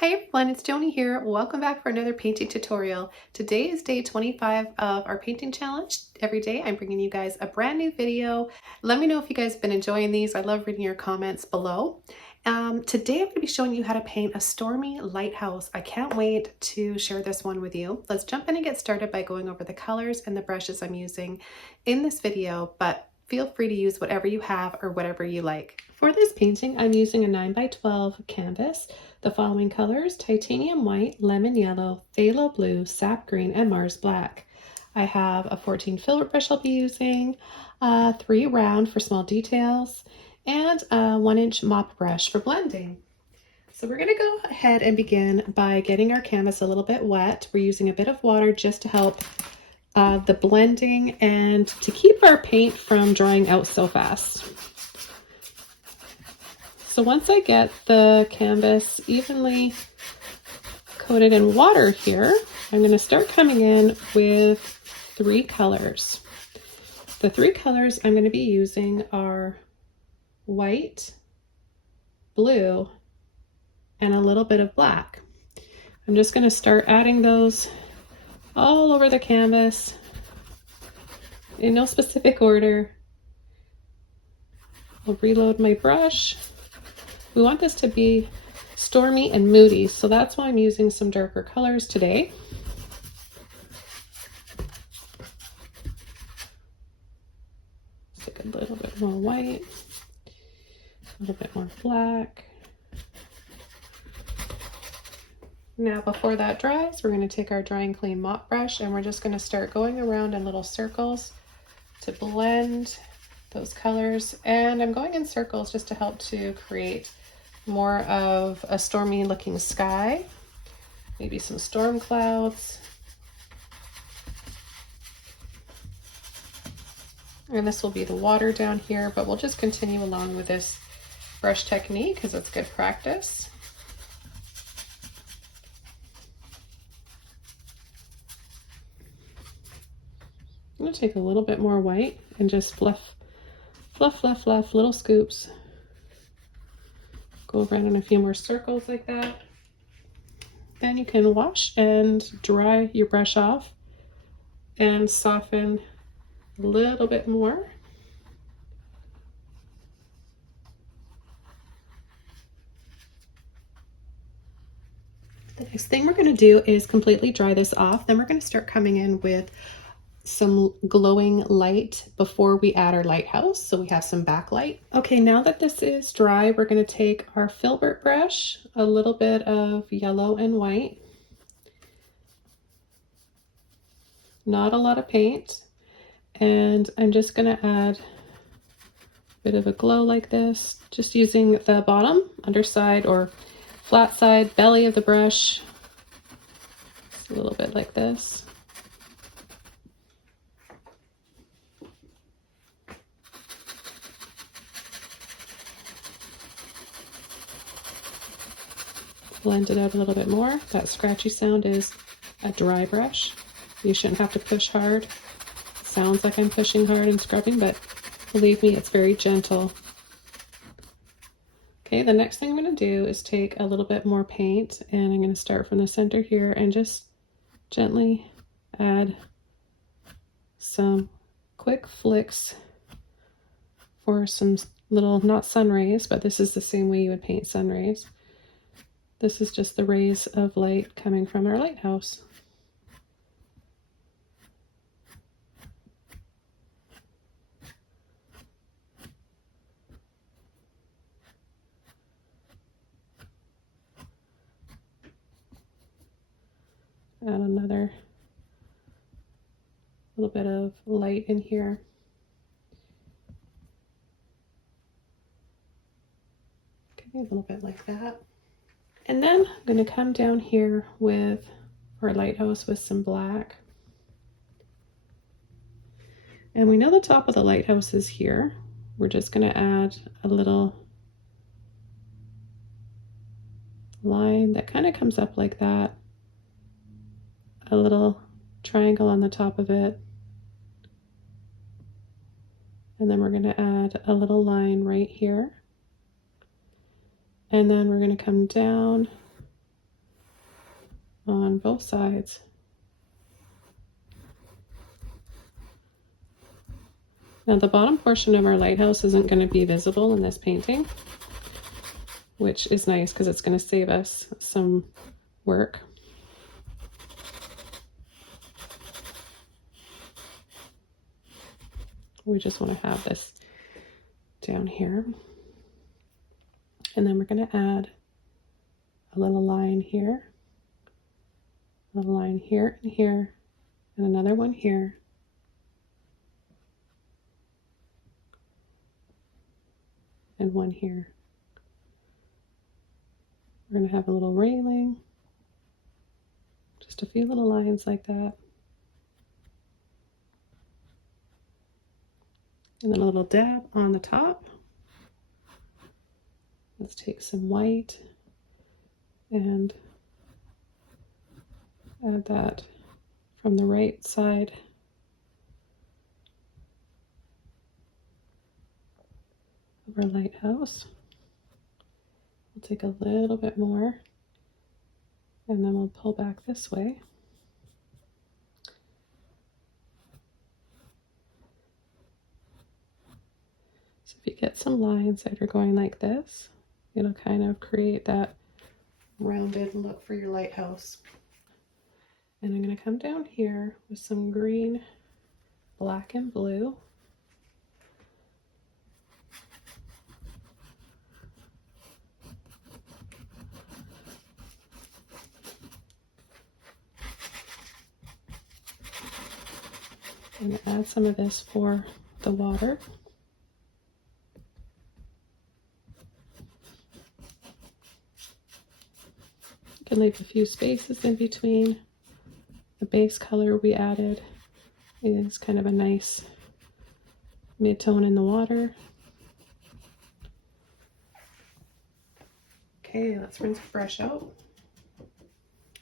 Hi everyone, it's Joni here. Welcome back for another painting tutorial. Today is day 25 of our painting challenge. Every day I'm bringing you guys a brand new video. Let me know if you guys have been enjoying these. I love reading your comments below. Today I'm going to be showing you how to paint a stormy lighthouse. I can't wait to share this one with you. Let's jump in and get started by going over the colors and the brushes I'm using in this video, but feel free to use whatever you have or whatever you like. For this painting, I'm using a 9x12 canvas. The following colors: titanium white, lemon yellow, phthalo blue, sap green, and Mars black. I have a 14 filbert brush I'll be using, 3 round for small details, and a 1-inch mop brush for blending. So we're going to go ahead and begin by getting our canvas a little bit wet. We're using a bit of water just to help the blending and to keep our paint from drying out so fast. So once I get the canvas evenly coated in water here, I'm going to start coming in with 3 colors. The 3 colors I'm going to be using are white, blue, and a little bit of black. I'm just going to start adding those all over the canvas in no specific order. I'll reload my brush. We want this to be stormy and moody, so that's why I'm using some darker colors today. Take a little bit more white, a little bit more black. Now before that dries, we're going to take our dry and clean mop brush and we're just going to start going around in little circles to blend those colors. And I'm going in circles just to help to create more of a stormy looking sky, maybe some storm clouds. And this will be the water down here, but we'll just continue along with this brush technique because it's good practice. I'm going to take a little bit more white and just fluff, little scoops. Go around in a few more circles like that. Then you can wash and dry your brush off and soften a little bit more. The next thing we're going to do is completely dry this off. Then we're going to start coming in with some glowing light before we add our lighthouse, so we have some backlight. Okay, now that this is dry, we're going to take our filbert brush, a little bit of yellow and white, not a lot of paint, and I'm just going to add a bit of a glow like this, just using the bottom, underside, or flat side, belly of the brush, just a little bit like this. Blend it out a little bit more. That scratchy sound is a dry brush. You shouldn't have to push hard. It sounds like I'm pushing hard and scrubbing, but believe me, it's very gentle. Okay, the next thing I'm going to do is take a little bit more paint, and I'm going to start from the center here and just gently add some quick flicks for some little, not sun rays, but this is the same way you would paint sun rays. This is just the rays of light coming from our lighthouse. Add another little bit of light in here. Okay, a little bit like that. And then I'm going to come down here with our lighthouse with some black. And we know the top of the lighthouse is here. We're just going to add a little line that kind of comes up like that. A little triangle on the top of it. And then we're going to add a little line right here. And then we're going to come down on both sides. Now the bottom portion of our lighthouse isn't going to be visible in this painting, which is nice because it's going to save us some work. We just want to have this down here. And then we're going to add a little line here, a little line here and here, and another one here. And one here. We're going to have a little railing, just a few little lines like that. And then a little dab on the top. Let's take some white and add that from the right side of our lighthouse. We'll take a little bit more and then we'll pull back this way. So if you get some lines that are going like this, it'll kind of create that rounded look for your lighthouse. And I'm going to come down here with some green, black, and blue. And add some of this for the water. You can leave a few spaces in between. The base color we added is kind of a nice mid-tone in the water. Okay, let's rinse the brush out.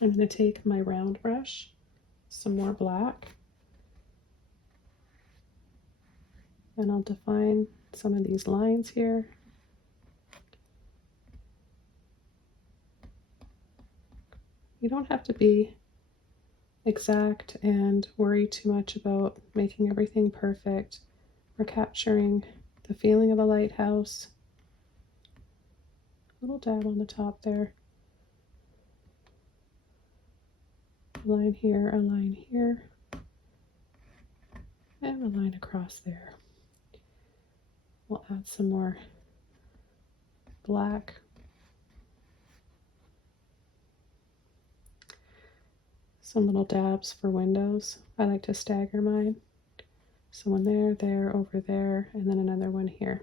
I'm going to take my round brush, some more black, and I'll define some of these lines here. You don't have to be exact and worry too much about making everything perfect. We're capturing the feeling of a lighthouse. A little dab on the top there. A line here, and a line across there. We'll add some more black. Some little dabs for windows. I like to stagger mine. So one there, there, over there, and then another one here.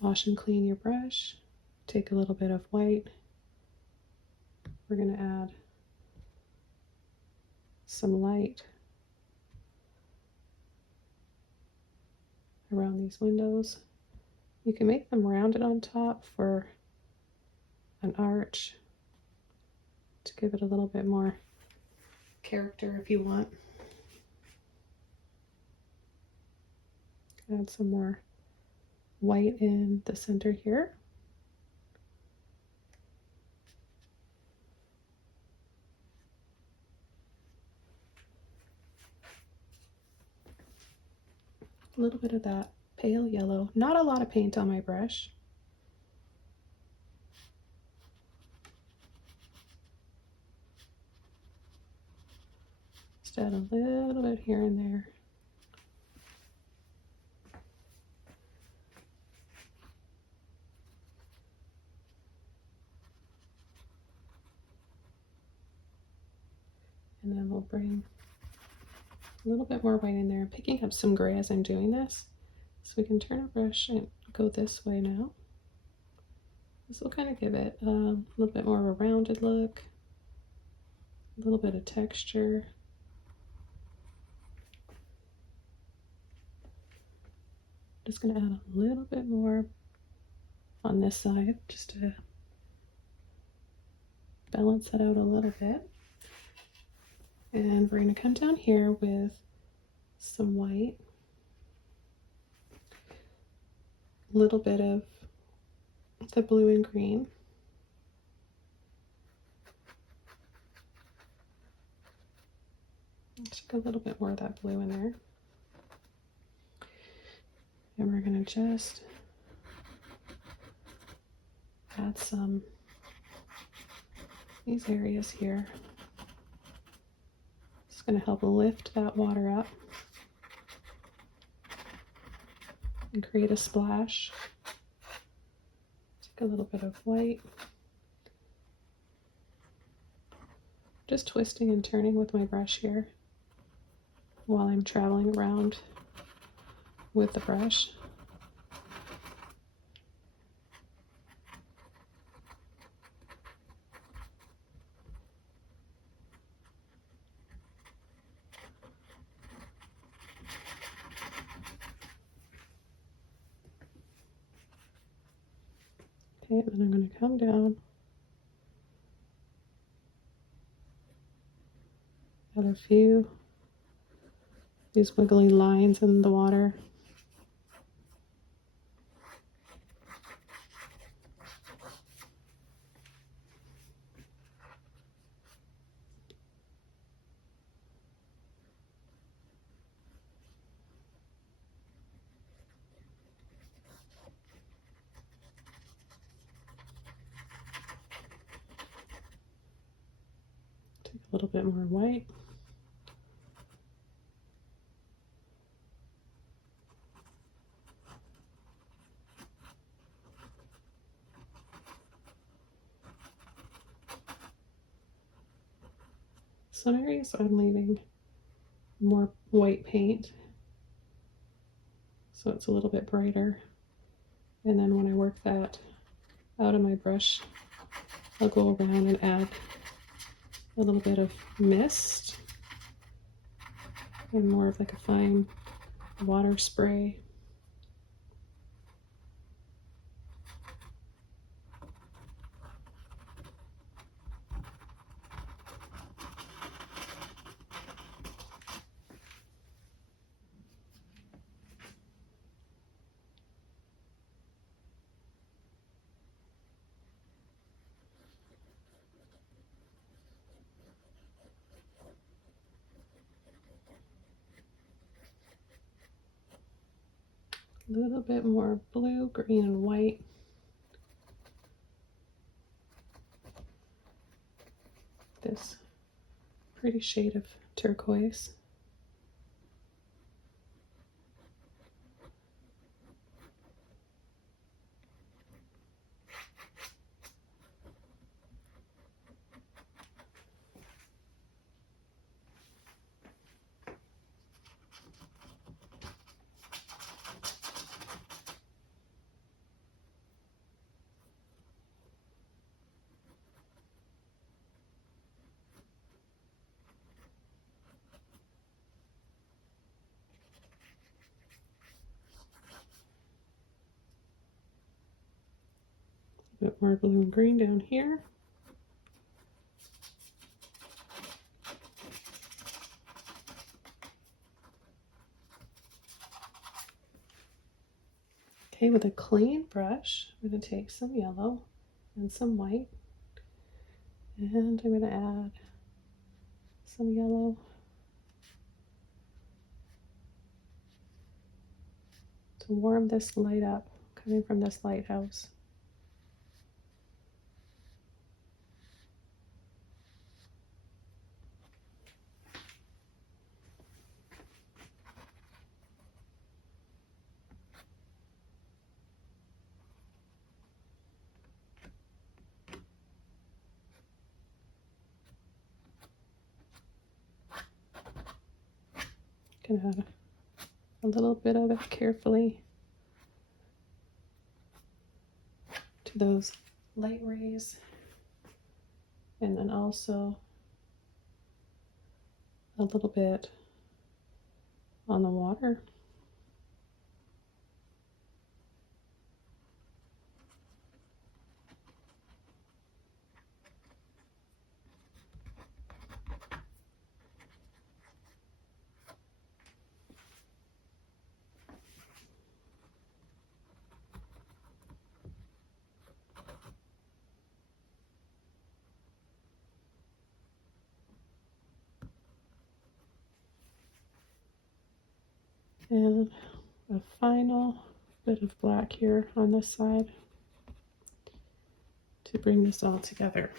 Wash and clean your brush. Take a little bit of white. We're going to add some light around these windows. You can make them rounded on top for an arch to give it a little bit more character if you want. Add some more white in the center here. A little bit of that pale yellow. Not a lot of paint on my brush. Just add a little bit here and there. And then we'll bring a little bit more white in there, picking up some gray as I'm doing this. So we can turn our brush and go this way now. This will kind of give it a little bit more of a rounded look, a little bit of texture. Just going to add a little bit more on this side just to balance it out a little bit. And we're going to come down here with some white, a little bit of the blue and green. Stick a little bit more of that blue in there. And we're going to just add some these areas here. It's going to help lift that water up and create a splash. Take a little bit of white. Just twisting and turning with my brush here while I'm traveling around with the brush. Okay, and then I'm going to come down, add a few these wiggly lines in the water. Take a little bit more white. Some areas I'm leaving more white paint, so it's a little bit brighter. And then when I work that out of my brush, I'll go around and add a little bit of mist and more of like a fine water spray. A little bit more blue, green, and white. This pretty shade of turquoise. A bit more blue and green down here. Okay, with a clean brush, I'm going to take some yellow and some white, and I'm going to add some yellow to warm this light up coming from this lighthouse. Can add a little bit of it carefully to those light rays, and then also a little bit on the water. And a final bit of black here on this side to bring this all together.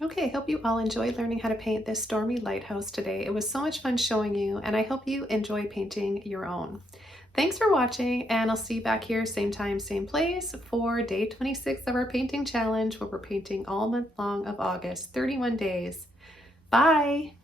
Okay, hope you all enjoyed learning how to paint this stormy lighthouse today. It was so much fun showing you, and I hope you enjoy painting your own. Thanks for watching, and I'll see you back here same time, same place for day 26 of our painting challenge, where we're painting all month long of August, 31 days. Bye!